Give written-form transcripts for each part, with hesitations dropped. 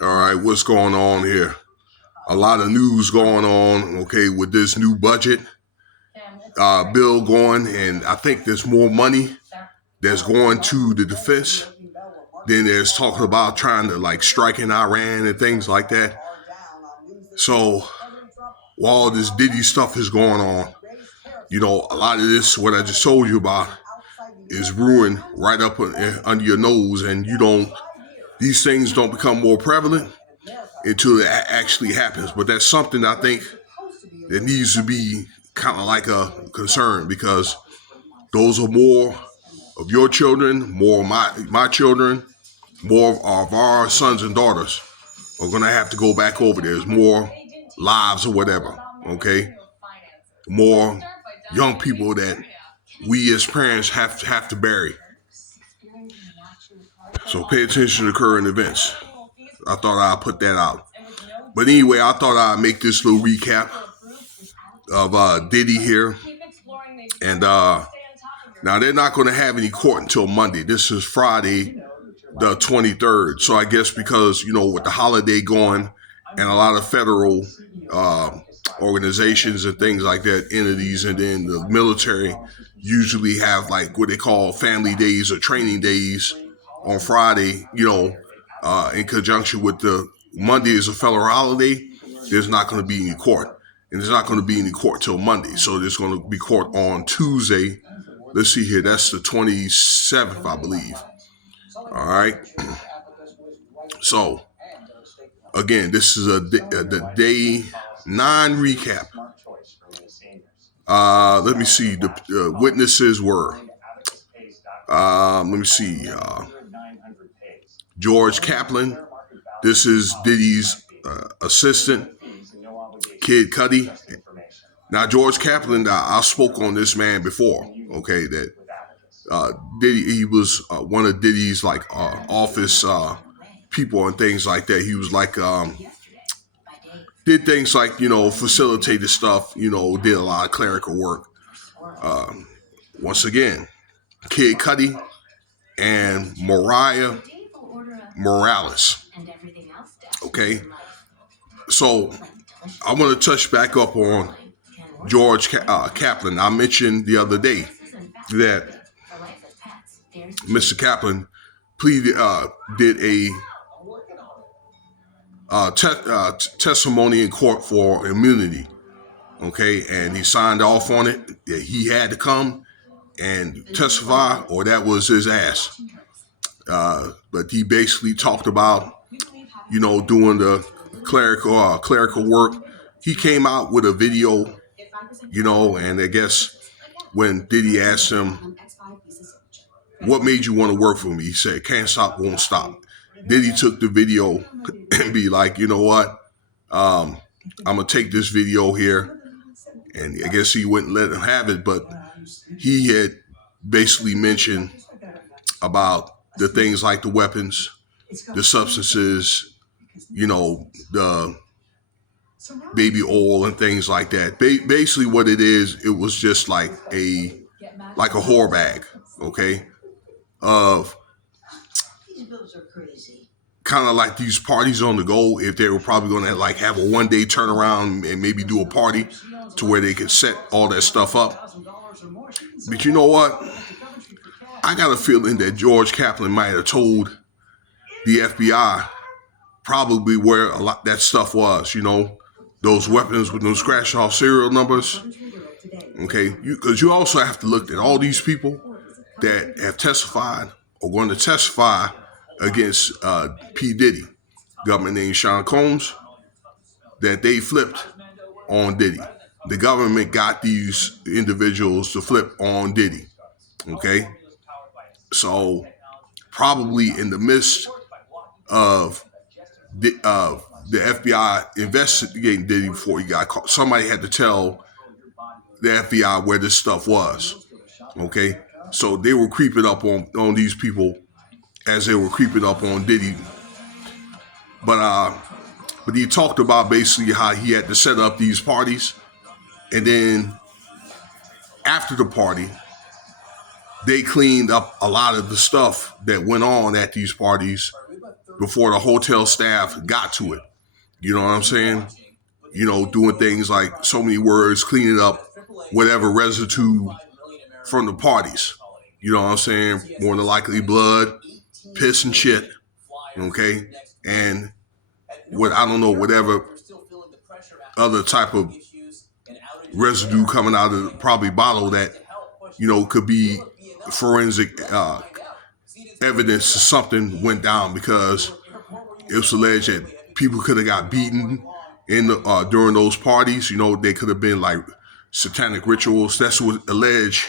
All right, what's going on here? A lot of news going on, okay, with this new budget bill going, and I think there's more money that's going to the defense than there's talking about trying to like strike in Iran and things like that. So while this Diddy stuff is going on, you know, a lot of this, what I just told you about, is ruined right up under your nose, and these things don't become more prevalent until it actually happens. But that's something I think that needs to be kind of like a concern, because those are more of your children, more of my children, more of our sons and daughters are going to have to go back over there. There's more lives or whatever, okay? More young people that we as parents have to bury. So pay attention to current events. I thought I'd put that out. But anyway, I thought I'd make this little recap of Diddy here. And now they're not going to have any court until Monday. This is Friday, the 23rd. So I guess because, you know, with the holiday going and a lot of federal organizations and things like that, entities, and then the military usually have like what they call family days or training days on Friday, you know, in conjunction with the Monday is a federal holiday. There's not going to be any court. And there's not going to be any court till Monday. So there's going to be court on Tuesday. Let's see here. That's the 27th, I believe. All right. So, again, this is the day 9 recap. Let me see. The witnesses were, let me see, George Kaplan. This is Diddy's assistant, Kid Cudi. Now, George Kaplan, I spoke on this man before, okay, that Diddy, he was one of Diddy's like office people and things like that. He was like, did things like, you know, facilitated stuff, you know, did a lot of clerical work. Once again, Kid Cudi and Moriah Morales, okay? So I want to touch back up on George Kaplan. I mentioned the other day that Mr. Kaplan did a testimony in court for immunity, okay? And he signed off on it. He had to come and testify, or that was his ass. But he basically talked about, you know, doing the clerical work. He came out with a video, you know, and I guess when Diddy asked him, what made you want to work for me? He said, can't stop, won't stop. Diddy took the video and be like, you know what? I'm going to take this video here. And I guess he wouldn't let him have it, but he had basically mentioned about the things like the weapons, the substances, you know, the baby oil and things like that. Basically what it is, it was just like a whore bag, okay, of kind of like these parties on the go. If they were probably going to like have a one-day turnaround and maybe do a party to where they could set all that stuff up. But you know what? I got a feeling that George Kaplan might have told the FBI probably where a lot that stuff was, you know, those weapons with those scratch off serial numbers. Okay, because you also have to look at all these people that have testified or going to testify against P. Diddy, government named Sean Combs, that they flipped on Diddy. The government got these individuals to flip on Diddy. Okay, so probably in the midst of the FBI investigating Diddy before he got caught, somebody had to tell the FBI where this stuff was. Okay, so they were creeping up on these people as they were creeping up on Diddy. But he talked about basically how he had to set up these parties, and then after the party, they cleaned up a lot of the stuff that went on at these parties before the hotel staff got to it. You know what I'm saying? You know, doing things like so many words, cleaning up whatever residue from the parties. You know what I'm saying? More than likely blood, piss and shit. Okay? And what I don't know, whatever other type of residue coming out of probably bottle that, you know, could be forensic evidence something went down, because it was alleged that people could have got beaten in the, during those parties. You know, they could have been like satanic rituals. That's what alleged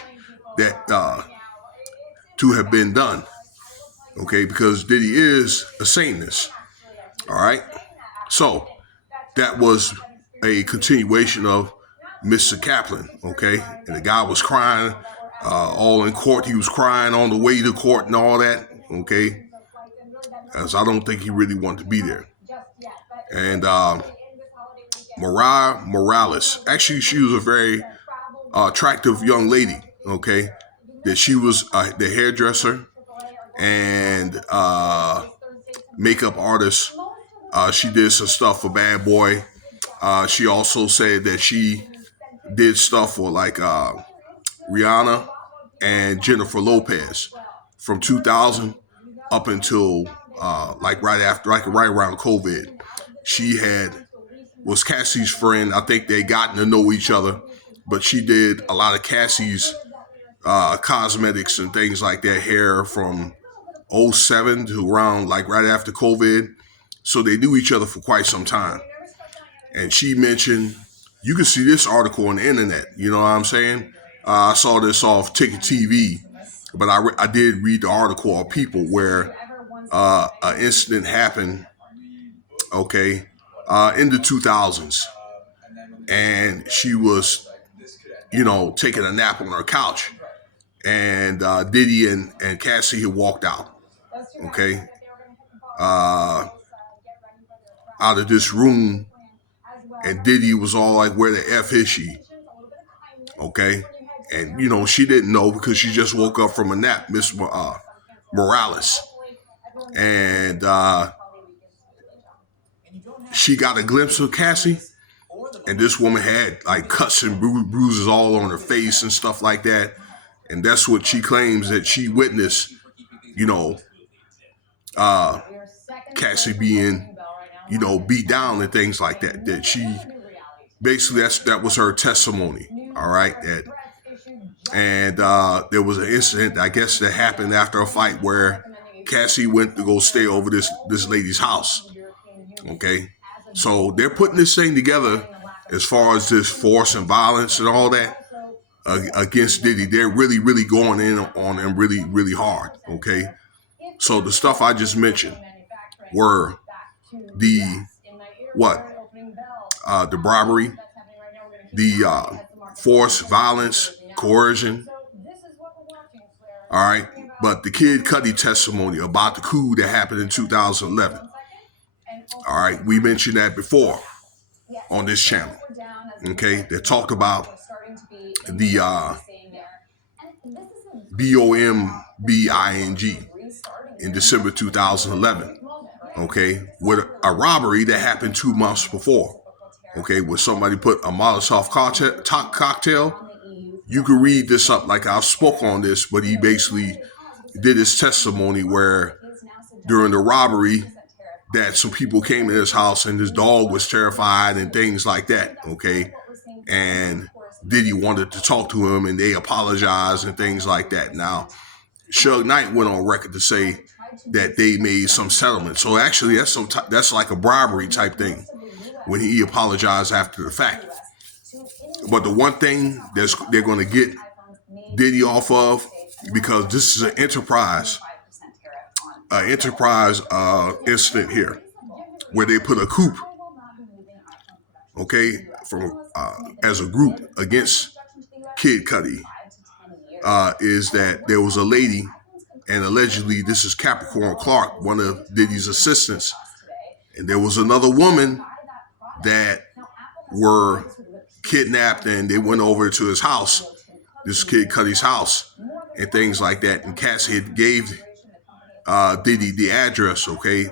that to have been done. Okay, because Diddy is a Satanist. All right, so that was a continuation of Mr. Kaplan. Okay, and the guy was crying all in court. He was crying on the way to court and all that. Okay, as I don't think he really wanted to be there. And Moriah Morales, actually, she was a very attractive young lady. Okay, that she was the hairdresser and makeup artist. She did some stuff for Bad Boy. She also said that she did stuff for like Rihanna and Jennifer Lopez from 2000 up until like right after, like right around COVID. She was Cassie's friend. I think they gotten to know each other, but she did a lot of Cassie's cosmetics and things like that, hair from 07 to around like right after COVID. So they knew each other for quite some time. And she mentioned, you can see this article on the internet, you know what I'm saying? I saw this off Ticket TV, but I did read the article of People where an incident happened, okay, in the 2000s. And she was, you know, taking a nap on her couch. And Diddy and Cassie had walked out, okay, out of this room. And Diddy was all like, where the F is she? Okay. And, you know, she didn't know because she just woke up from a nap, Miss Morales. And she got a glimpse of Cassie. And this woman had like cuts and bruises all on her face and stuff like that. And that's what she claims that she witnessed, you know, Cassie being, you know, beat down and things like that. That she basically, that was her testimony. All right. And there was an incident, I guess, that happened after a fight where Cassie went to go stay over this lady's house. Okay. So they're putting this thing together as far as this force and violence and all that against Diddy. They're really, really going in on him really, really hard. Okay. So the stuff I just mentioned were the bribery, the force, violence, coercion. All right. But the Kid Cudi testimony about the coup that happened in 2011. All right. We mentioned that before on this channel. Okay. That talked about the bombing in December 2011. Okay. With a robbery that happened 2 months before. Okay. Where somebody put a Molotov cocktail. You can read this up, like I spoke on this, but he basically did his testimony where during the robbery that some people came in his house and his dog was terrified and things like that, okay? And Diddy wanted to talk to him and they apologized and things like that. Now, Suge Knight went on record to say that they made some settlement. So actually that's like a bribery type thing when he apologized after the fact. But the one thing they're going to get Diddy off of, because this is an enterprise incident here, where they put a coup, okay, from as a group against Kid Cudi, is that there was a lady, and allegedly this is Capricorn Clark, one of Diddy's assistants, and there was another woman that were kidnapped, and they went over to his house, this Kid Cudi's house, and things like that. And Cassie had gave Diddy the address, okay?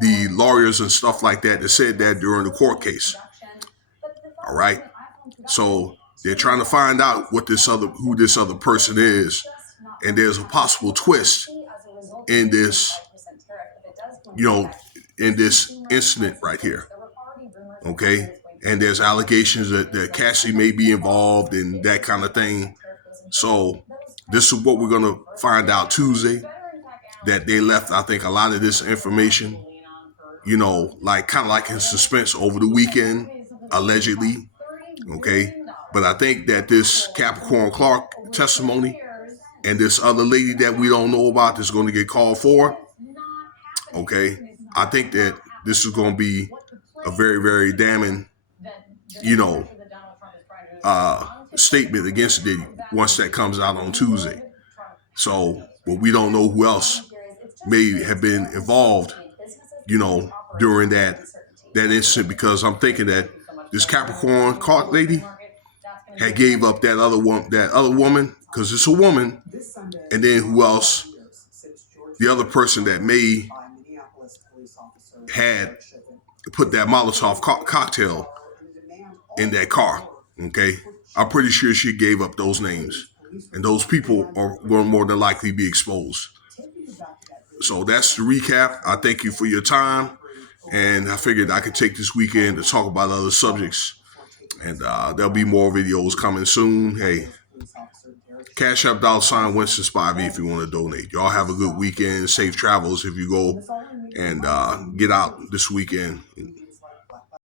The lawyers and stuff like that said that during the court case. All right. So they're trying to find out who this other person is. And there's a possible twist in this, in this incident right here. Okay. And there's allegations that Cassie may be involved in that kind of thing. So this is what we're going to find out Tuesday, that they left, I think, a lot of this information, kind of like in suspense over the weekend, allegedly. Okay. But I think that this Capricorn Clark testimony and this other lady that we don't know about that's going to get called for, okay, I think that this is going to be a very, very damning, statement against Diddy once that comes out on Tuesday. So, but we don't know who else may have been involved, during that incident, because I'm thinking that this Capricorn Clark lady had gave up that other woman, because it's a woman, and then who else? The other person that may had put that Molotov cocktail in that car. Okay, I'm pretty sure she gave up those names, and those people are going to more than likely be exposed. So that's the recap. I thank you for your time, and I figured I could take this weekend to talk about other subjects, and there'll be more videos coming soon. Hey, Cash App $ Winston Spivey if you want to donate. Y'all have a good weekend. Safe travels if you go and get out this weekend.